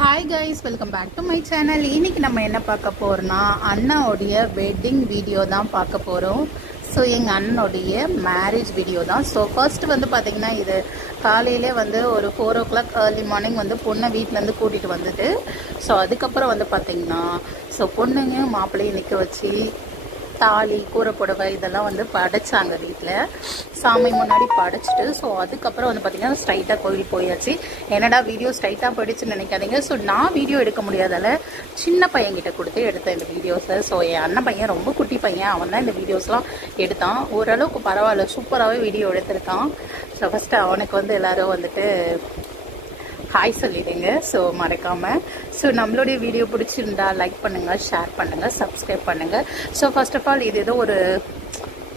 Hi guys welcome back to my channel இன்றைக்கி நம்ம என்ன பார்க்க போகிறோன்னா அண்ணாவுடைய வெட்டிங் வீடியோ தான் பார்க்க போகிறோம் ஸோ எங்கள் அண்ணனுடைய மேரேஜ் வீடியோ தான். ஸோ ஃபர்ஸ்ட் வந்து பார்த்திங்கன்னா இது காலையிலே வந்து ஒரு four o'clock early morning வந்து பொண்ணை வீட்டிலேருந்து கூட்டிகிட்டு வந்துட்டு ஸோ அதுக்கப்புறம் வந்து பார்த்திங்கன்னா ஸோ பொண்ணுங்க மாப்பிள்ளையும் நிற்க வச்சு தாலி கூரை புடவை இதெல்லாம் வந்து படைச்சாங்க வீட்டில் சாமி முன்னாடி படைச்சிட்டு ஸோ அதுக்கப்புறம் வந்து பார்த்தீங்கன்னா ஸ்ட்ரைட்டாக கோயில் போயாச்சு. என்னடா வீடியோ ஸ்ட்ரைட்டாக போயிடுச்சுன்னு நினைக்காதீங்க. ஸோ நான் வீடியோ எடுக்க முடியாதால சின்ன பையன்கிட்ட கொடுத்து எடுத்தேன் இந்த வீடியோஸை ஸோ என் அண்ணன் பையன் ரொம்ப குட்டி பையன். அவன் தான் இந்த வீடியோஸ்லாம் எடுத்தான். ஓரளவுக்கு பரவாயில்ல சூப்பராகவே வீடியோ எடுத்திருக்கான். ஸோ ஃபஸ்ட்டு அவனுக்கு வந்து எல்லோரும் வந்துட்டு ஹாய் சொல்லிடுங்க. ஸோ மறக்காமல் ஸோ நம்மளுடைய வீடியோ பிடிச்சிருந்தா லைக் பண்ணுங்கள் ஷேர் பண்ணுங்கள் சப்ஸ்கிரைப் பண்ணுங்கள் ஸோ ஃபர்ஸ்ட் ஆஃப் ஆல் இது ஏதோ ஒரு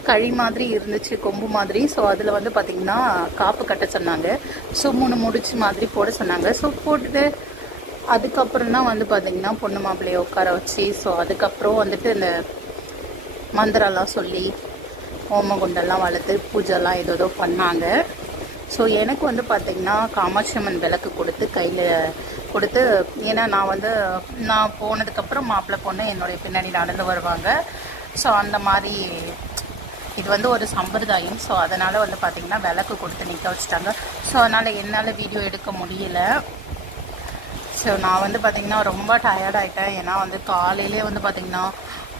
கழி மாதிரி இருந்துச்சு கொம்பு மாதிரி. ஸோ அதில் வந்து பார்த்திங்கன்னா காப்பு கட்ட சொன்னாங்க. ஸோ மூணு முடிச்சு மாதிரி போட சொன்னாங்க. ஸோ போட்டுட்டு அதுக்கப்புறம் தான் வந்து பார்த்திங்கன்னா பொண்ணு மாப்பிள்ளைய உட்கார வச்சு ஸோ அதுக்கப்புறம் வந்துட்டு இந்த மந்திரம்லாம் சொல்லி ஓமகுண்டெல்லாம் வளர்த்து பூஜைலாம் ஏதோ ஏதோ பண்ணாங்க. ஸோ எனக்கு வந்து பார்த்திங்கன்னா காமாட்சி அம்மன் விளக்கு கொடுத்து கையில் கொடுத்து ஏன்னா நான் வந்து நான் போனதுக்கப்புறம் மாப்பிள்ளை பொண்ணு என்னுடைய பின்னாடி நடந்து வருவாங்க. ஸோ அந்த மாதிரி இது வந்து ஒரு சம்பிரதாயம். ஸோ அதனால் வந்து பார்த்திங்கன்னா விளக்கு கொடுத்து நிற்க வச்சுட்டாங்க. ஸோ அதனால் என்னால் வீடியோ எடுக்க முடியல. ஸோ நான் வந்து பார்த்திங்கன்னா ரொம்ப டயர்ட் ஆகிட்டேன் ஏன்னா வந்து காலையிலே வந்து பார்த்திங்கன்னா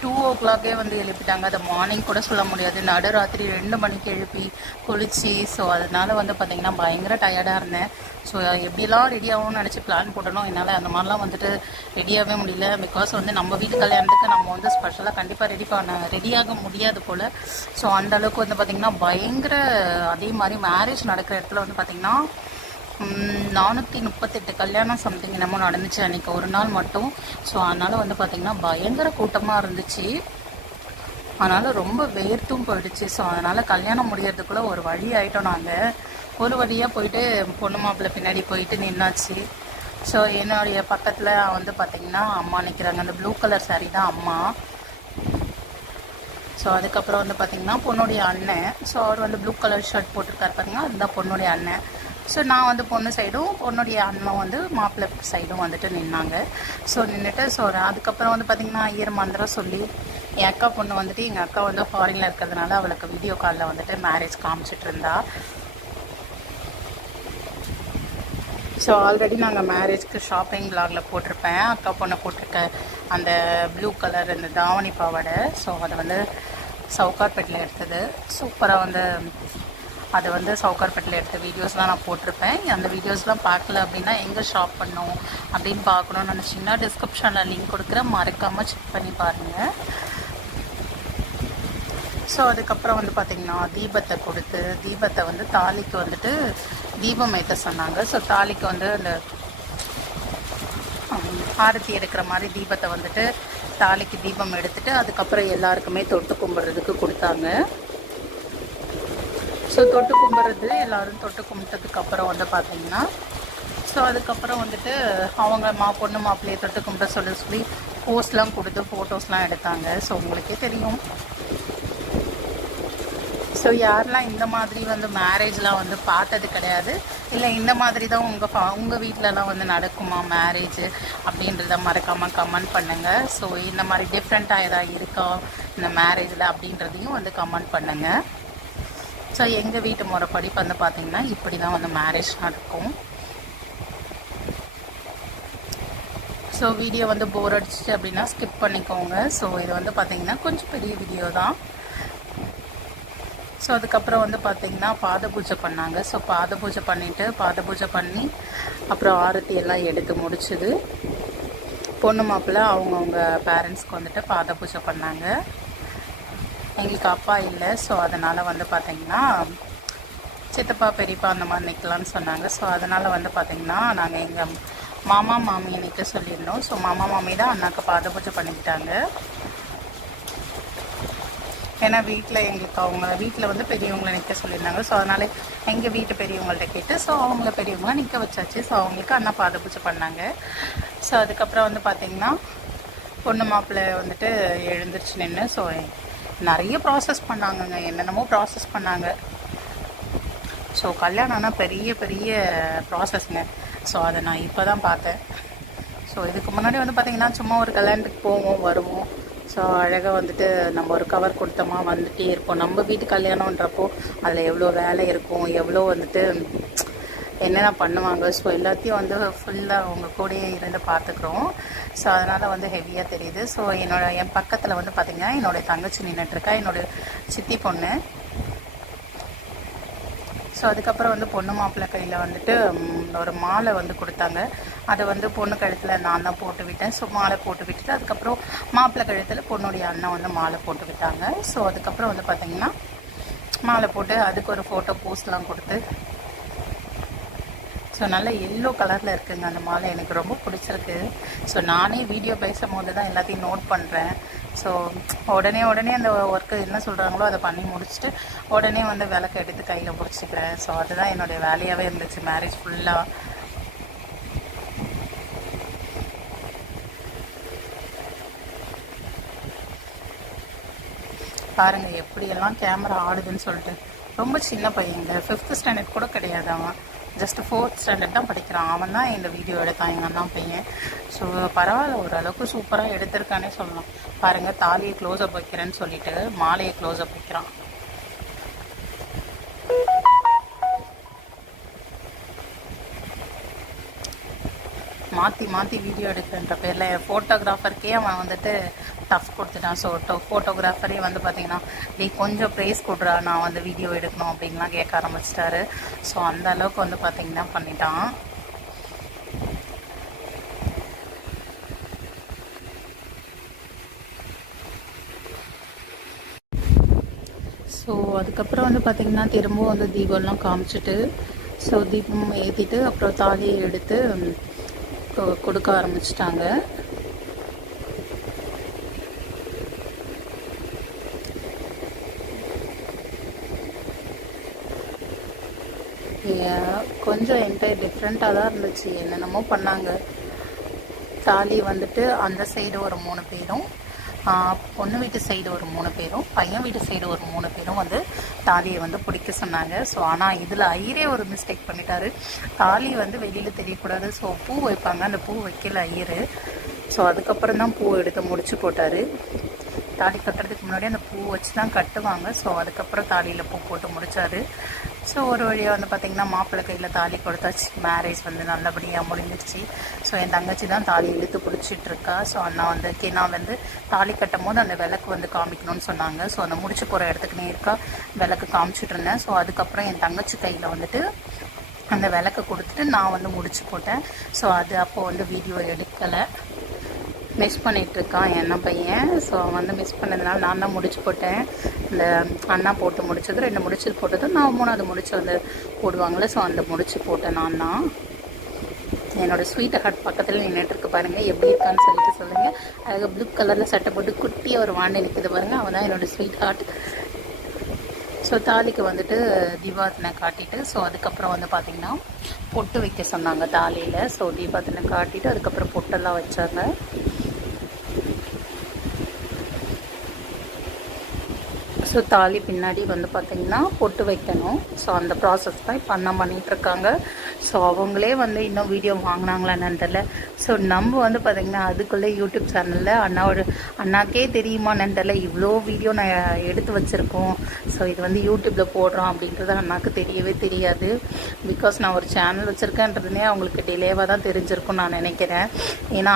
டூ ஓ கிளாக்கே வந்து எழுப்பிட்டாங்க. அதை மார்னிங் கூட சொல்ல முடியாது. நடுராத்திரி ரெண்டு மணிக்கு எழுப்பி குளிச்சு. ஸோ அதனால வந்து பார்த்திங்கன்னா பயங்கர டயர்டாக இருந்தேன். ஸோ எப்படிலாம் ரெடி ஆகும்னு நினச்சி பிளான் போடணும் என்னால் அந்த மாதிரிலாம் வந்துட்டு ரெடியாகவே முடியல. பிகாஸ் வந்து நம்ம வீட்டு கல்யாணத்துக்கு நம்ம வந்து ஸ்பெஷலாக கண்டிப்பாக ரெடி பண்ண ரெடியாக முடியாது போல். ஸோ அந்த அளவுக்கு வந்து பார்த்திங்கன்னா பயங்கர அதே மாதிரி மேரேஜ் நடக்கிற இடத்துல வந்து பார்த்திங்கன்னா நானூற்றி முப்பத்தெட்டு கல்யாணம் சம்திங் என்னமோ நடந்துச்சு அன்றைக்கி ஒரு நாள் மட்டும். ஸோ அதனால் வந்து பார்த்திங்கன்னா பயங்கர கூட்டமாக இருந்துச்சு. அதனால் ரொம்ப வேர்த்தும் போயிடுச்சு. ஸோ அதனால் கல்யாணம் முடியறதுக்குள்ளே ஒரு வழி ஆகிட்டோம் நாங்கள் ஒரு வழியாக போயிட்டு பொண்ணு மாப்பிள்ளை பின்னாடி போயிட்டு நின்னாச்சு. ஸோ என்னுடைய பக்கத்தில் வந்து பார்த்திங்கன்னா அம்மா நிற்கிறாங்க அந்த ப்ளூ கலர் saree தான் அம்மா. ஸோ அதுக்கப்புறம் வந்து பார்த்திங்கன்னா பொண்ணுடைய அண்ணன். ஸோ அவர் வந்து ப்ளூ கலர் ஷர்ட் போட்டிருக்காரு பார்த்தீங்கன்னா அதுதான் பொண்ணுடைய அண்ணன். ஸோ நான் வந்து பொண்ணு சைடும் பொண்ணுடைய அண்ணா வந்து மாப்பிள்ளை சைடும் வந்துட்டு நின்னாங்க. ஸோ நின்றுட்டு ஸோ அதுக்கப்புறம் வந்து பார்த்திங்கன்னா ஐயர் மந்திரம் சொல்லி என் அக்கா பொண்ணு வந்துட்டு எங்கள் அக்கா வந்து ஃபாரினில் இருக்கிறதுனால அவளுக்கு வீடியோ காலில் வந்துட்டு மேரேஜ் காமிச்சிட்டு இருந்தா. ஸோ ஆல்ரெடி நாங்கள் மேரேஜ்க்கு ஷாப்பிங் பிளாகில் போட்டிருப்பேன். அக்கா பொண்ணை போட்டிருக்க அந்த ப்ளூ கலர் இந்த தாவணி பாவாடை. ஸோ அதை வந்து சவுகார்பேட்டில் எடுத்தது. சூப்பராக வந்து அது வந்து சவுகார்பேட்டில் எடுத்த வீடியோஸ்லாம் நான் போட்டிருப்பேன். அந்த வீடியோஸ்லாம் பார்க்கல அப்படின்னா எங்கே ஷாப் பண்ணோம் அப்படின்னு பார்க்கணும்னு நினச்சிங்கன்னா டிஸ்கிரிப்ஷனில் லிங்க் கொடுக்குறேன். மறக்காமல் செக் பண்ணி பாருங்கள் ஸோ அதுக்கப்புறம் வந்து பார்த்திங்கன்னா தீபத்தை கொடுத்து தீபத்தை வந்து தாலிக்கு வந்துட்டு தீபம் ஏற்ற சொன்னாங்க. ஸோ தாலிக்கு வந்து அந்த ஆரத்தி எடுக்கிற மாதிரி தீபத்தை வந்துட்டு தாலிக்கு தீபம் எடுத்துகிட்டு அதுக்கப்புறம் எல்லாருக்குமே தொட்டு கும்பிட்றதுக்கு கொடுத்தாங்க. ஸோ தொட்டு கும்பிட்றது எல்லோரும் தொட்டு கும்பிட்டதுக்கு அப்புறம் வந்து பார்த்தீங்கன்னா ஸோ அதுக்கப்புறம் வந்துட்டு அவங்க மா பொண்ணு மாப்பிள்ளையை தொட்டு கும்பிட சொல்லி சொல்லி போஸ்ட்லாம் கொடுத்து ஃபோட்டோஸ்லாம் எடுத்தாங்க. ஸோ உங்களுக்கே தெரியும். ஸோ யாரெல்லாம் இந்த மாதிரி வந்து மேரேஜ்லாம் வந்து பார்த்தது கிடையாது. இல்லை இந்த மாதிரி தான் உங்கள் ஃபா உங்கள் வீட்டிலலாம் வந்து நடக்குமா மேரேஜ் அப்படின்றத மறக்காமல் கமெண்ட் பண்ணுங்கள் ஸோ இந்த மாதிரி டிஃப்ரெண்ட்டாக எதாவது இருக்கா இந்த மேரேஜில் அப்படின்றதையும் வந்து கமெண்ட் பண்ணுங்கள் ஸோ எங்கள் வீட்டு முறைப்படி வந்து பார்த்தீங்கன்னா இப்படி தான் வந்து மேரேஜ் நடக்கும். ஸோ வீடியோ வந்து போர் அடிச்சிச்சு அப்படின்னா ஸ்கிப் பண்ணிக்கோங்க. ஸோ இது வந்து பார்த்தீங்கன்னா கொஞ்சம் பெரிய வீடியோ தான். ஸோ அதுக்கப்புறம் வந்து பார்த்தீங்கன்னா பாத பூஜை பண்ணாங்க. ஸோ பாத பூஜை பண்ணிவிட்டு பாத பூஜை பண்ணி அப்புறம் ஆரத்தி எல்லாம் எடுத்து முடிச்சுது. பொண்ணு மாப்பிள்ளை அவங்கவுங்க பேரண்ட்ஸ்க்கு வந்துட்டு பாத பூஜை பண்ணாங்க. எங்களுக்கு அப்பா இல்லை. ஸோ அதனால் வந்து பார்த்திங்கன்னா சித்தப்பா பெரியப்பா அந்த மாதிரி நிற்கலாம்னு சொன்னாங்க. ஸோ அதனால் வந்து பார்த்திங்கன்னா நாங்கள் எங்கள் மாமா மாமியை நிற்க சொல்லியிருந்தோம். ஸோ மாமா மாமி தான் அண்ணாக்கு பாத பூஜை பண்ணிக்கிட்டாங்க. ஏன்னா வீட்டில் எங்களுக்கு அவங்க வீட்டில் வந்து பெரியவங்களை நிற்க சொல்லியிருந்தாங்க. ஸோ அதனால் எங்கள் வீட்டு பெரியவங்கள்ட்ட கேட்டு ஸோ அவங்கள பெரியவங்களாம் நிற்க வச்சாச்சு. ஸோ அவங்களுக்கு அண்ணா பாத பூஜை பண்ணாங்க. ஸோ அதுக்கப்புறம் வந்து பார்த்திங்கன்னா பொண்ணு மாப்பிள்ளை வந்துட்டு எழுந்துருச்சு நின்று ஸோ நிறைய ப்ராசஸ் பண்ணாங்கங்க. என்னென்னமோ ப்ராசஸ் பண்ணாங்க. ஸோ கல்யாணம்னா பெரிய பெரிய ப்ராசஸ்ங்க ஸோ அதை நான் இப்போ தான் பார்த்தேன். ஸோ இதுக்கு முன்னாடி வந்து பார்த்திங்கன்னா சும்மா ஒரு கல்யாணத்துக்கு போவோம் வருவோம். ஸோ அழகாக வந்துட்டு நம்ம ஒரு கவர் கொடுத்தோமா வந்துகிட்டே இருப்போம். நம்ம வீட்டு கல்யாணன்றப்போ அதில் எவ்வளோ வேலை இருக்கும் எவ்வளோ வந்துட்டு என்னென்ன பண்ணுவாங்க? ஸோ எல்லாத்தையும் வந்து ஃபுல்லாக அவங்க கூடயே இருந்து பார்த்துக்குறோம் ஸோ அதனால் வந்து ஹெவியாக தெரியுது. ஸோ என்னோட என் பக்கத்தில் வந்து பார்த்திங்கன்னா என்னோடய தங்கச்சி நின்றுட்டுருக்கா என்னோடய சித்தி பொண்ணு. ஸோ அதுக்கப்புறம் வந்து பொண்ணு மாப்பிள்ளை கையில் வந்துட்டு ஒரு மாலை வந்து கொடுத்தாங்க. அதை வந்து பொண்ணு கழுத்தில் நான் தான் போட்டு விட்டேன். ஸோ மாலை போட்டு விட்டுட்டு அதுக்கப்புறம் மாப்பிள்ளை கழுத்தில் பொண்ணுடைய அண்ணன் வந்து மாலை போட்டு விட்டாங்க. ஸோ அதுக்கப்புறம் வந்து பார்த்திங்கன்னா மாலை போட்டு அதுக்கு ஒரு ஃபோட்டோ போஸ்ட்லாம் கொடுத்து ஸோ நல்ல எல்லோ கலரில் இருக்குங்க அந்த மாலை. எனக்கு ரொம்ப பிடிச்சிருக்கு. ஸோ நானே வீடியோ பேசும்போது தான் எல்லாத்தையும் நோட் பண்ணுறேன் ஸோ உடனே உடனே அந்த ஒர்க்கு என்ன சொல்கிறாங்களோ அதை பண்ணி முடிச்சுட்டு உடனே வந்து விளக்கு எடுத்து கையில் பிடிச்சிக்கிறேன். ஸோ அதுதான் என்னுடைய வேலையாகவே இருந்துச்சு. மேரேஜ் ஃபுல்லாக பாருங்கள் எப்படியெல்லாம் கேமரா ஆடுதுன்னு சொல்லிட்டு. ரொம்ப சின்ன பையங்க ஃபிஃப்த் ஸ்டாண்டர்ட் கூட கிடையாது அவன். ஜஸ்ட் ஃபோர்த் ஸ்டாண்டர்ட் தான் படிக்கிறான். அவன் தான் இந்த வீடியோ எடுத்தான் எங்கள் அண்ணா பையன். ஸோ பரவாயில்ல ஓரளவுக்கு சூப்பராக எடுத்திருக்கானே சொல்லலாம். பாருங்கள் தாலியை க்ளோஸ்அப் வைக்கிறேன்னு சொல்லிட்டு மாலையை க்ளோஸ் அப் வைக்கிறான். மாற்றி மாற்றி வீடியோ எடுக்கிறன்ற பேரில் ஃபோட்டோகிராஃபருக்கே அவன் வந்துட்டு டஃப் கொடுத்துட்டான். ஸோ டோ ஃபோட்டோகிராஃபரே வந்து பார்த்தீங்கன்னா நீ கொஞ்சம் ப்ரைஸ் கொடுறா நான் வந்து வீடியோ எடுக்கணும் அப்படின்லாம் கேட்க ஆரம்பிச்சிட்டாரு. ஸோ அந்த அளவுக்கு வந்து பார்த்தீங்கன்னா பண்ணிட்டான். ஸோ அதுக்கப்புறம் வந்து பார்த்திங்கன்னா திரும்பவும் வந்து தீபம்லாம் காமிச்சிட்டு ஸோ தீபம் ஏற்றிட்டு அப்புறம் தாலியை எடுத்து கொடுக்க ஆரம்பிச்சிட்டாங்க. கொஞ்சம் என்கிட்ட டிஃப்ரெண்ட்டாக தான் இருந்துச்சு. என்னென்னமோ பண்ணாங்க. தாலி வந்துட்டு அந்த சைடு ஒரு மூணு பேரும் ஆஹ், பொண்ணு வீட்டு சைடு ஒரு மூணு பேரும் பையன் வீட்டு சைடு ஒரு மூணு பேரும் வந்து தாலியை வந்து பிடிக்க சொன்னாங்க. ஸோ ஆனால் இதில் ஐயரே ஒரு மிஸ்டேக் பண்ணிட்டாரு. தாலி வந்து வெளியில் தெரியக்கூடாது. ஸோ பூ வைப்பாங்க. அந்த பூ வைக்கல ஐயரு. ஸோ அதுக்கப்புறம் தான் பூ எடுத்து முடிச்சு போட்டார். தாலி கட்டுறதுக்கு முன்னாடி அந்த பூ வச்சு தான் கட்டுவாங்க. ஸோ அதுக்கப்புறம் தாலியில் பூ போட்டு முடித்தார் ஸோ ஒரு வழியாக வந்து பார்த்திங்கன்னா மாப்பிள்ளை கையில் தாலி கொடுத்தாச்சு. மேரேஜ் வந்து நல்லபடியாக முடிஞ்சிருச்சு. ஸோ என் தங்கச்சி தான் தாலி இழுத்து பிடிச்சிட்டு இருக்கா ஸோ அண்ணா வந்து கே நான் வந்து தாலி கட்டும் போது அந்த விளக்கு வந்து காமிக்கணும்னு சொன்னாங்க. ஸோ அந்த முடிச்சு போகிற இடத்துக்கு இருக்கா விளக்கு காமிச்சிட்டு இருந்தேன் ஸோ அதுக்கப்புறம் என் தங்கச்சி கையில் வந்துட்டு அந்த விளக்கு கொடுத்துட்டு நான் வந்து முடிச்சு போட்டேன். ஸோ அது அப்போது வந்து வீடியோ எடுக்கலை. மிஸ் பண்ணிகிட்ருக்கான் என்ன பையன். ஸோ அவன் வந்து மிஸ் பண்ணதுனால நான் தான் முடிச்சு போட்டேன். அந்த அண்ணா போட்டு முடித்தது ரெண்டு முடிச்சு போட்டதும் நான் மூணாவது முடிச்சு வந்து போடுவாங்களே ஸோ அந்த முடிச்சு போட்டேன் நான் தான் என்னோட ஸ்வீட் ஹார்ட் பக்கத்தில் நின்றுட்டு பாருங்கள் எப்படி இருக்கான்னு சொல்லிட்டு சொல்லுங்கள் அழகாக ப்ளூ கலரில் சட்டை போட்டு குட்டியாக ஒரு வாண்டை நிற்குது பாருங்கள் அவன் தான் என்னோடய ஸ்வீட் ஹார்ட் ஸோ தாலிக்கு வந்துட்டு தீபாவளி காட்டிட்டு ஸோ அதுக்கப்புறம் வந்து பார்த்திங்கன்னா பொட்டு வைக்க சொன்னாங்க தாலியில். ஸோ தீபாவளி காட்டிட்டு அதுக்கப்புறம் பொட்டெல்லாம் வச்சாங்க. ஸோ தாலி பின்னாடி வந்து பார்த்திங்கன்னா பொட்டு வைக்கணும். ஸோ அந்த ப்ராசஸ் தான் இப்போ அண்ணா பண்ணிகிட்ருக்காங்க ஸோ அவங்களே வந்து இன்னும் வீடியோ வாங்கினாங்களான்னு தெரில ஸோ நம்ம வந்து பார்த்திங்கன்னா அதுக்குள்ளே யூடியூப் சேனலில் அண்ணாவோட அண்ணாக்கே தெரியுமான்னு தெரில இவ்வளோ வீடியோ நான் எடுத்து வச்சுருக்கோம். ஸோ இது வந்து யூடியூப்பில் போடுறோம் அப்படின்றது அண்ணாக்கு தெரியவே தெரியாது. பிகாஸ் நான் ஒரு சேனல் வச்சுருக்கேன்றதுனே அவங்களுக்கு டிலேவாக தான் தெரிஞ்சிருக்கும் நான் நினைக்கிறேன். ஏன்னா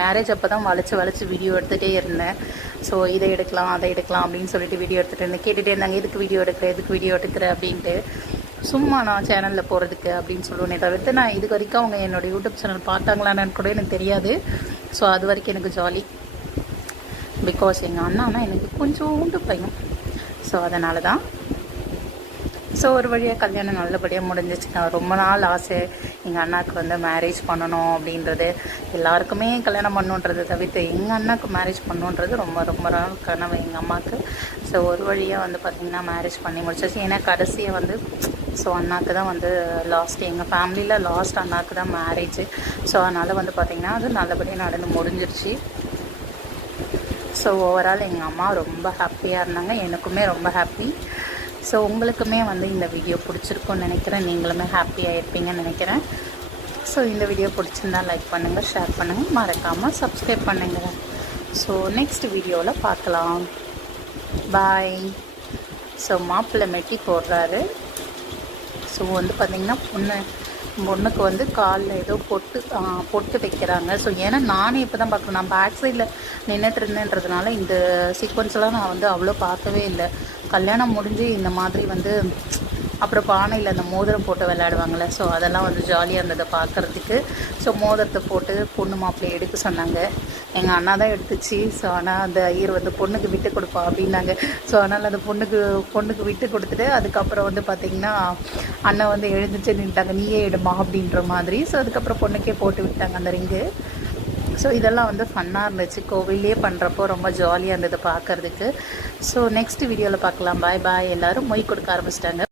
மேரேஜ் அப்போ தான் வளைச்சி வளைச்சி வீடியோ எடுத்துகிட்டே இருந்தேன். ஸோ இதை எடுக்கலாம் அதை எடுக்கலாம் அப்படின்னு சொல்லிட்டு வீடியோ எடுத்துகிட்டு இருந்தேன். கேட்டுகிட்டே இருந்தாங்க எதுக்கு வீடியோ எடுக்கிற? எதுக்கு வீடியோ எடுக்கிற? அப்படின்ட்டு. சும்மா நான் சேனலில் போகிறதுக்கு அப்படின்னு சொல்லுவேனே தவிர்த்து நான் இது வரைக்கும் அவங்க என்னோடய யூடியூப் சேனல் பார்த்தாங்களான்னு கூட எனக்கு தெரியாது. ஸோ அது வரைக்கும் எனக்கு ஜாலி பிகாஸ் எங்கள் அண்ணானா எனக்கு கொஞ்சோண்டு பையன் ஸோ அதனால தான் ஸோ ஒரு வழியாக கல்யாணம் நல்லபடியாக முடிஞ்சிச்சு. நான் ரொம்ப நாள் ஆசை எங்கள் அண்ணாக்கு வந்து மேரேஜ் பண்ணணும் அப்படின்றது. எல்லாருக்குமே கல்யாணம் பண்ணுன்றது தவிர்த்து எங்கள் அண்ணாக்கு மேரேஜ் பண்ணுன்றது ரொம்ப ரொம்ப நாள் கனவு எங்கள் அம்மாவுக்கு ஸோ ஒரு வழியாக வந்து பார்த்திங்கன்னா மேரேஜ் பண்ணி முடிச்சாச்சு. ஏன்னா கடைசியை வந்து ஸோ அண்ணாக்கு தான் வந்து லாஸ்ட் எங்கள் ஃபேமிலியில் லாஸ்ட் அண்ணாக்கு தான் மேரேஜ் ஸோ அதனால் வந்து பார்த்திங்கன்னா அது நல்லபடியாக நடந்து முடிஞ்சிருச்சு. ஸோ ஓவரால் எங்கள் அம்மா ரொம்ப ஹாப்பியாக இருந்தாங்க. எனக்குமே ரொம்ப ஹாப்பி ஸோ உங்களுக்குமே வந்து இந்த வீடியோ பிடிச்சிருக்கும்னு நினைக்கிறேன். நீங்களுமே ஹாப்பியாக இருப்பீங்கன்னு நினைக்கிறேன். ஸோ இந்த வீடியோ பிடிச்சிருந்தா லைக் பண்ணுங்கள் ஷேர் பண்ணுங்கள் மறக்காமல் சப்ஸ்கிரைப் பண்ணுங்கள் ஸோ நெக்ஸ்ட் வீடியோவில் பார்க்கலாம். பாய் ஸோ மாப்பிள்ளை மெட்டி போடுறாரு. ஸோ வந்து பார்த்திங்கன்னா பொண்ணு பொண்ணுக்கு வந்து காலில் ஏதோ பொட்டு பொட்டு வைக்கிறாங்க. ஸோ ஏன்னா நானே இப்போ தான் பார்க்குறேன் நான் பேக் சைடில் நின்றுட்டு இருந்தேன்றதுனால இந்த சீக்வன்ஸ்லாம் நான் வந்து அவ்வளோ பார்க்கவே இல்லை. கல்யாணம் முடிஞ்சு இந்த மாதிரி வந்து அப்புறம் பானையில் அந்த மோதிரம் போட்டு விளையாடுவாங்கள்ல ஸோ அதெல்லாம் வந்து ஜாலியாக இருந்தது பார்க்குறதுக்கு. ஸோ மோதிரத்தை போட்டு பொண்ணு மாப்பிள்ளை எடுக்க சொன்னாங்க. எங்கள் அண்ணா தான் எடுத்துச்சு. ஸோ ஆனால் அந்த ஐயர் வந்து பொண்ணுக்கு விட்டு கொடுப்பா அப்படின்னாங்க. ஸோ அதனால் அந்த பொண்ணுக்கு பொண்ணுக்கு விட்டு கொடுத்துட்டு அதுக்கப்புறம் வந்து பார்த்திங்கன்னா அண்ணன் வந்து எழுந்துச்சு நின்ட்டாங்க நீயே எடுமா அப்படின்ற மாதிரி. ஸோ அதுக்கப்புறம் பொண்ணுக்கே போட்டு விட்டாங்க அந்த ரிங்கு. ஸோ இதெல்லாம் வந்து ஃபன்னாக இருந்துச்சு. கோவிலே பண்ணுறப்போ ரொம்ப ஜாலியாக இருந்தது பார்க்கறதுக்கு. ஸோ நெக்ஸ்ட் வீடியோவில் பார்க்கலாம். பாய் பாய் எல்லாரும் மொய் கொடுக்க ஆரம்பிச்சிட்டாங்க.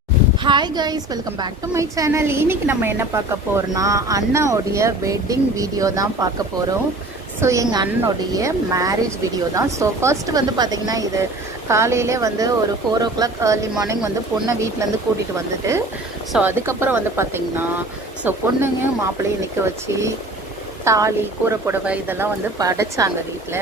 Hi guys welcome back to my channel இன்னைக்கு நம்ம என்ன பார்க்க போகிறோன்னா அண்ணாவுடைய வெட்டிங் வீடியோ தான் பார்க்க போகிறோம் ஸோ எங்கள் அண்ணனுடைய மேரேஜ் வீடியோ தான். ஸோ ஃபர்ஸ்ட் வந்து பார்த்திங்கன்னா இது காலையிலே வந்து ஒரு four o'clock early morning வந்து பொண்ணை வீட்டிலேருந்து கூட்டிகிட்டு வந்துட்டு ஸோ அதுக்கப்புறம் வந்து பார்த்திங்கன்னா ஸோ பொண்ணுங்க மாப்பிள்ளையை நிற்க வச்சு தாலி கூரை புடவை இதெல்லாம் வந்து படைச்சாங்க வீட்டில்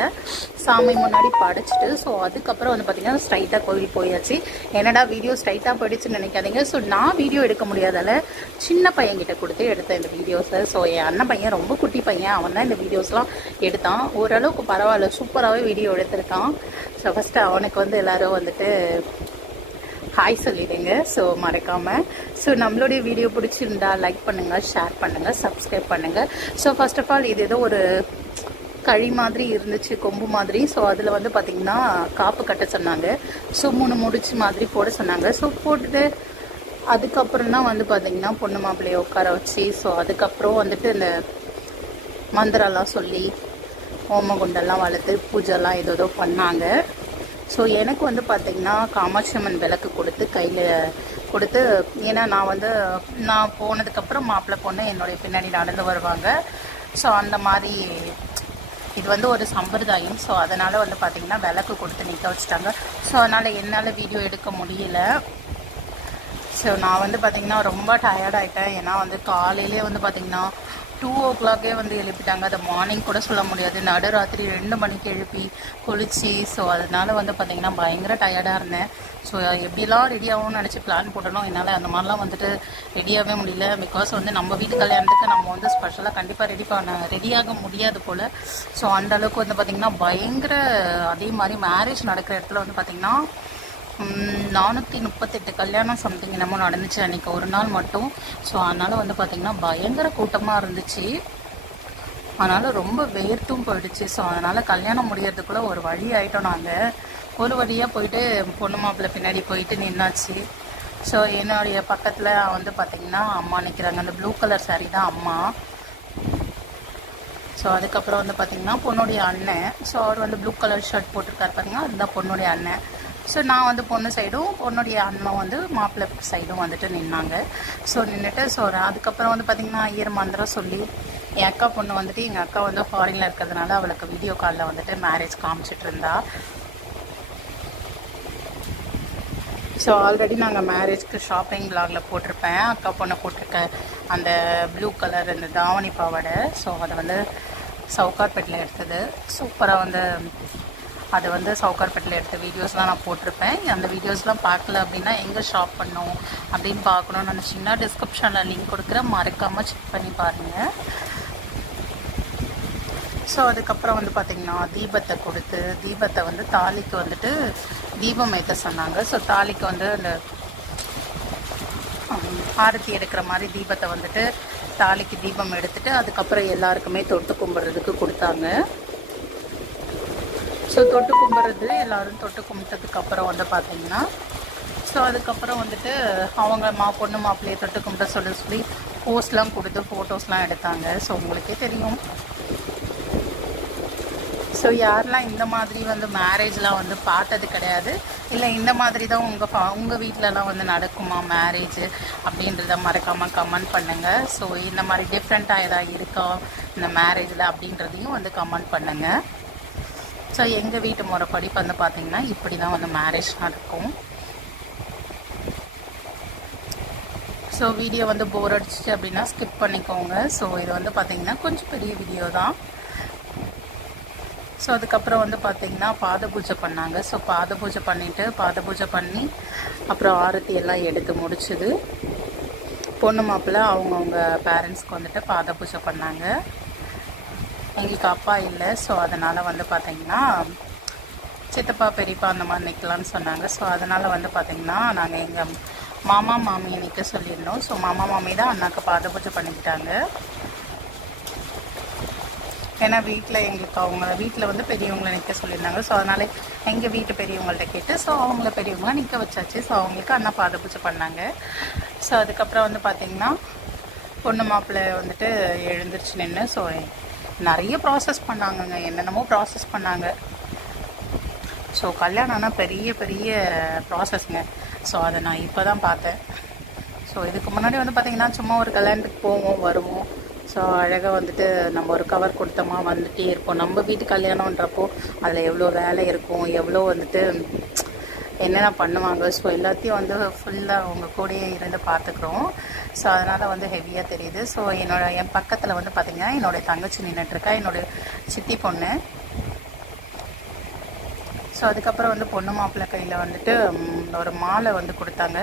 சாமி முன்னாடி படைச்சிட்டு ஸோ அதுக்கப்புறம் வந்து பார்த்திங்கன்னா ஸ்ட்ரைட்டாக கோவில் போயாச்சு. என்னடா வீடியோ ஸ்ட்ரைட்டாக போயிடுச்சுன்னு நினைக்காதீங்க. ஸோ நான் வீடியோ எடுக்க முடியாதால சின்ன பையன்கிட்ட கொடுத்து எடுத்தேன் இந்த வீடியோஸை ஸோ என் அண்ணன் பையன் ரொம்ப குட்டி பையன். அவன் தான் இந்த வீடியோஸ்லாம் எடுத்தான். ஓரளவுக்கு பரவாயில்ல சூப்பராகவே வீடியோ எடுத்திருக்கான். ஸோ ஃபஸ்ட்டு அவனுக்கு வந்து எல்லோரும் வந்துட்டு ஹாய் சொல்லிடுங்க. ஸோ மறக்காமல் ஸோ நம்மளுடைய வீடியோ பிடிச்சிருந்தா லைக் பண்ணுங்கள் ஷேர் பண்ணுங்கள் சப்ஸ்கிரைப் பண்ணுங்கள் ஸோ ஃபர்ஸ்ட் ஆஃப் ஆல் இது ஏதோ ஒரு கழி மாதிரி இருந்துச்சு கொம்பு மாதிரி. ஸோ அதில் வந்து பார்த்திங்கன்னா காப்பு கட்ட சொன்னாங்க. ஸோ மூணு முடிச்சு மாதிரி போட சொன்னாங்க. ஸோ போட்டுட்டு அதுக்கப்புறம் தான் வந்து பார்த்திங்கன்னா பொண்ணு மாப்பிள்ளையை உட்கார வச்சு ஸோ அதுக்கப்புறம் வந்துட்டு இந்த மந்திரம்லாம் சொல்லி ஹோமகுண்டெல்லாம் வளர்த்து பூஜைலாம் ஏதோ ஏதோ பண்ணாங்க. ஸோ எனக்கு வந்து பார்த்திங்கன்னா காமாட்சி அம்மன் விளக்கு கொடுத்து கையில் கொடுத்து ஏன்னா நான் வந்து நான் போனதுக்கப்புறம் மாப்பிள்ளை பொண்ணு என்னுடைய பின்னாடி நடந்து வருவாங்க. ஸோ அந்த மாதிரி இது வந்து ஒரு சம்பிரதாயம். ஸோ அதனால் வந்து பார்த்திங்கன்னா விளக்கு கொடுத்து நிற்க வச்சுட்டாங்க. ஸோ அதனால் என்னால் வீடியோ எடுக்க முடியல. ஸோ நான் வந்து பார்த்திங்கன்னா ரொம்ப டயர்ட் ஆகிட்டேன் ஏன்னா வந்து காலையிலே வந்து பார்த்திங்கன்னா டூ ஓ கிளாக்கே வந்து எழுப்பிட்டாங்க. அதை மார்னிங் கூட சொல்ல முடியாது. நடுராத்திரி ரெண்டு மணிக்கு எழுப்பி குளிச்சு ஸோ அதனால வந்து பார்த்திங்கன்னா பயங்கர டயர்டாக இருந்தேன். ஸோ எப்படிலாம் ரெடி ஆகும்னு நினச்சி பிளான் போட்டணும் என்னால் அந்த மாதிரிலாம் வந்துட்டு ரெடியாகவே முடியல. பிகாஸ் வந்து நம்ம வீட்டு கல்யாணத்துக்கு நம்ம வந்து ஸ்பெஷலாக கண்டிப்பாக ரெடி பண்ண ரெடியாக முடியாது போல். ஸோ அந்த அளவுக்கு வந்து பார்த்திங்கன்னா பயங்கர அதே மாதிரி மேரேஜ் நடக்கிற இடத்துல வந்து பார்த்திங்கன்னா நானூற்றி முப்பத்தெட்டு கல்யாணம் சம்திங் என்னமோ நடந்துச்சு அன்றைக்கி ஒரு நாள் மட்டும். ஸோ அதனால் வந்து பார்த்திங்கன்னா பயங்கர கூட்டமாக இருந்துச்சு. அதனால் ரொம்ப வேர்த்தும் போயிடுச்சு. ஸோ அதனால் கல்யாணம் முடியறதுக்குள்ளே ஒரு வழி ஆகிட்டோம் நாங்கள் ஒரு வழியாக போயிட்டு பொண்ணு மாப்பிள்ளை பின்னாடி போயிட்டு நின்னாச்சு. ஸோ என்னுடைய பக்கத்தில் வந்து பார்த்திங்கன்னா அம்மா நிற்கிறாங்க அந்த ப்ளூ கலர் சாரீ தான் அம்மா. ஸோ அதுக்கப்புறம் வந்து பார்த்திங்கன்னா பொண்ணுடைய அண்ணன். ஸோ அவர் வந்து ப்ளூ கலர் ஷர்ட் போட்டிருக்காரு பார்த்திங்கன்னா அதுதான் பொண்ணுடைய அண்ணன். ஸோ நான் வந்து பொண்ணு சைடும் பொண்ணுடைய அண்ணன் வந்து மாப்பிள்ளை சைடும் வந்துட்டு நின்னாங்க. ஸோ நின்றுட்டு ஸோ அதுக்கப்புறம் வந்து பார்த்திங்கன்னா ஐயர் மந்திரம் சொல்லி என் அக்கா பொண்ணு வந்துட்டு எங்கள் அக்கா வந்து ஃபாரினில் இருக்கிறதுனால அவளுக்கு வீடியோ காலில் வந்துட்டு மேரேஜ் காமிச்சிட்டு இருந்தா. ஸோ ஆல்ரெடி நாங்கள் மேரேஜ்க்கு ஷாப்பிங் பிளாகில் போட்டிருப்பேன். அக்கா பொண்ணை போட்டிருக்க அந்த ப்ளூ கலர் இந்த தாவணி பாவாடை. ஸோ அதை வந்து சவுகார்பேட்டில் எடுத்தது. சூப்பராக வந்து அது வந்து சவுகார்பேட்டில் எடுத்த வீடியோஸ்லாம் நான் போட்டிருப்பேன். அந்த வீடியோஸ்லாம் பார்க்கல அப்படின்னா எங்கே ஷாப் பண்ணும் அப்படின்னு பார்க்கணும்னு நினச்சிங்கன்னா டிஸ்கிரிப்ஷனில் லிங்க் கொடுக்குறேன். மறக்காமல் செக் பண்ணி பாருங்கள் ஸோ அதுக்கப்புறம் வந்து பார்த்திங்கன்னா தீபத்தை கொடுத்து தீபத்தை வந்து தாலிக்கு வந்துட்டு தீபம் ஏற்ற சொன்னாங்க. ஸோ தாலிக்கு வந்து அந்த ஆரத்தி எடுக்கிற மாதிரி தீபத்தை வந்துட்டு தாலிக்கு தீபம் எடுத்துகிட்டு அதுக்கப்புறம் எல்லாருக்குமே தொட்டு கும்பிட்றதுக்கு கொடுத்தாங்க. ஸோ தொட்டு கும்பிட்றது எல்லாரும் தொட்டு கும்பிட்டதுக்கு அப்புறம் வந்து பார்த்தீங்கன்னா ஸோ அதுக்கப்புறம் வந்துட்டு அவங்க மா பொண்ணு மாப்பிள்ளையை தொட்டு கும்பிட சொல்லி சொல்லி போஸ்ட்லாம் கொடுத்து ஃபோட்டோஸ்லாம் எடுத்தாங்க. ஸோ உங்களுக்கே தெரியும். ஸோ யாரெல்லாம் இந்த மாதிரி வந்து மேரேஜ்லாம் வந்து பார்த்தது கிடையாது. இல்லை இந்த மாதிரி தான் உங்கள் ஃபா உங்கள் வீட்டிலலாம் வந்து நடக்குமா மேரேஜ் அப்படின்றத மறக்காமல் கமெண்ட் பண்ணுங்கள் ஸோ இந்த மாதிரி டிஃப்ரெண்ட்டாக எதாவது இருக்கா? இந்த மேரேஜில் அப்படின்றதையும் வந்து கமெண்ட் பண்ணுங்கள் ஸோ எங்கள் வீட்டு முறைப்படி வந்து பார்த்திங்கன்னா இப்படி தான் வந்து மேரேஜ் நடக்கும். ஸோ வீடியோ வந்து போர் அடிச்சிச்சு அப்படின்னா ஸ்கிப் பண்ணிக்கோங்க. ஸோ இது வந்து பார்த்திங்கன்னா கொஞ்சம் பெரிய வீடியோ தான். ஸோ அதுக்கப்புறம் வந்து பார்த்திங்கன்னா பாத பூஜை பண்ணாங்க. ஸோ பாத பூஜை பண்ணிவிட்டு பாத பூஜை பண்ணி அப்புறம் ஆரத்தி எல்லாம் எடுத்து முடிச்சுது. பொண்ணு மாப்பிள்ள அவங்கவுங்க பேரண்ட்ஸ்க்கு வந்துட்டு பாத பூஜை பண்ணாங்க. எங்களுக்கு அப்பா இல்லை ஸோ அதனால் வந்து பார்த்தீங்கன்னா சித்தப்பா பெரியப்பா அந்த மாதிரி நிற்கலான்னு சொன்னாங்க. ஸோ அதனால் வந்து பார்த்திங்கன்னா நாங்கள் எங்கள் மாமா மாமியை நிற்க சொல்லியிருந்தோம். ஸோ மாமா மாமி தான் அண்ணாக்கு பாத பூஜை பண்ணிக்கிட்டாங்க. ஏன்னா வீட்டில் எங்களுக்கு அவங்க வீட்டில் வந்து பெரியவங்களை நிற்க சொல்லியிருந்தாங்க. ஸோ அதனால் எங்கள் வீட்டு பெரியவங்கள்ட்ட கேட்டு ஸோ அவங்கள பெரியவங்கள நிற்க வச்சாச்சு. ஸோ அவங்களுக்கு அண்ணா பாத பூஜை பண்ணாங்க. ஸோ அதுக்கப்புறம் வந்து பார்த்திங்கன்னா பொண்ணு மாப்பிள்ளை வந்துட்டு எழுந்திரிச்சு நின்று ஸோ நிறைய ப்ராசஸ் பண்ணாங்கங்க. என்னென்னமோ ப்ராசஸ் பண்ணாங்க. ஸோ கல்யாணம்னா பெரிய பெரிய ப்ராசஸ்ங்க ஸோ அதை நான் இப்போ தான் பார்த்தேன். ஸோ இதுக்கு முன்னாடி வந்து பார்த்திங்கன்னா சும்மா ஒரு கல்யாணத்துக்கு போவோம் வருவோம். ஸோ அழகாக வந்துட்டு நம்ம ஒரு கவர் கொடுத்தோமா வந்துகிட்டே இருப்போம். நம்ம வீட்டு கல்யாணன்றப்போ அதில் எவ்வளோ வேலை இருக்கும் எவ்வளோ வந்துட்டு என்னென்ன பண்ணுவாங்க? ஸோ எல்லாத்தையும் வந்து ஃபுல்லாக அவங்க கூடயே இருந்து பார்த்துக்குறோம் ஸோ அதனால் வந்து ஹெவியாக தெரியுது. ஸோ என்னோட என் பக்கத்தில் வந்து பார்த்திங்கன்னா என்னோடய தங்கச்சி நின்றுட்டுருக்கா என்னோட சித்தி பொண்ணு. ஸோ அதுக்கப்புறம் வந்து பொண்ணு மாப்பிள்ளை கையில் வந்துட்டு ஒரு மாலை வந்து கொடுத்தாங்க.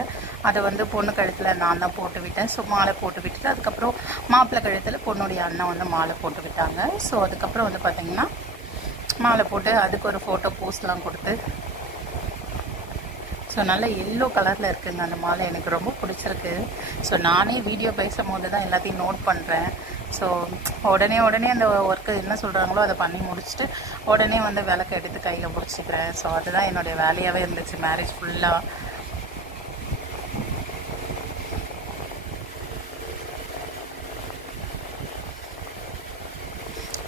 அதை வந்து பொண்ணு கழுத்தில் நான் தான் போட்டு விட்டேன். ஸோ மாலை போட்டு விட்டுட்டு அதுக்கப்புறம் மாப்பிள்ளை கழுத்தில் பொண்ணுடைய அண்ணன் வந்து மாலை போட்டு விட்டாங்க. ஸோ அதுக்கப்புறம் வந்து பார்த்திங்கன்னா மாலை போட்டு அதுக்கு ஒரு ஃபோட்டோ போஸ்ட்லாம் கொடுத்து ஸோ நல்ல எல்லோ கலரில் இருக்குங்க அந்த மாலை. எனக்கு ரொம்ப பிடிச்சிருக்கு. ஸோ நானே வீடியோ பேசும்போது தான் எல்லாத்தையும் நோட் பண்ணுறேன் ஸோ உடனே உடனே அந்த ஒர்க்கு என்ன சொல்கிறாங்களோ அதை பண்ணி முடிச்சுட்டு உடனே வந்து விளக்கு எடுத்து கையில் பிடிச்சிக்கிறேன். ஸோ அதுதான் என்னுடைய வேலையாகவே இருந்துச்சு. மேரேஜ் ஃபுல்லாக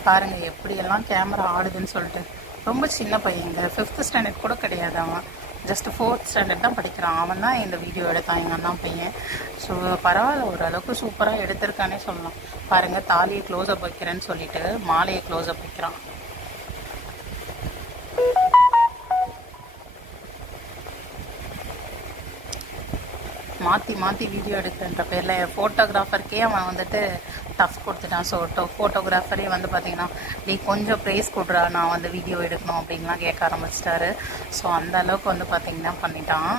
பாருங்கள் எப்படியெல்லாம் கேமரா ஆடுதுன்னு சொல்லிட்டு. ரொம்ப சின்ன பையங்க ஃபிஃப்த் ஸ்டாண்டர்ட் கூட கிடையாது அவன். ஜஸ்ட் ஃபோர்த் ஸ்டாண்டர்ட் தான் படிக்கிறான். அவன் தான் இந்த வீடியோ எடுத்தான். எங்கள் அண்ணா பையன். ஸோ பரவாயில்ல ஓரளவுக்கு சூப்பராக எடுத்திருக்கானே சொல்லலாம். பாருங்கள் தாலியை க்ளோஸ் அப் வைக்கிறேன்னு சொல்லிட்டு மாலையை க்ளோஸ் அப் வைக்கிறான். மாற்றி மாற்றி வீடியோ எடுக்கிறன்ற பேரில் ஃபோட்டோகிராஃபருக்கே அவன் வந்துட்டு டஃப் கொடுத்துட்டான். ஸோ ஃபோட்டோகிராஃபரே வந்து பார்த்திங்கன்னா நீ கொஞ்சம் ப்ரைஸ் கொடுறா நான் வந்து வீடியோ எடுக்கணும் அப்படின்லாம் கேட்க ஆரம்பிச்சிட்டாரு. ஸோ அந்த அளவுக்கு வந்து பார்த்தீங்கன்னா பண்ணிட்டான்.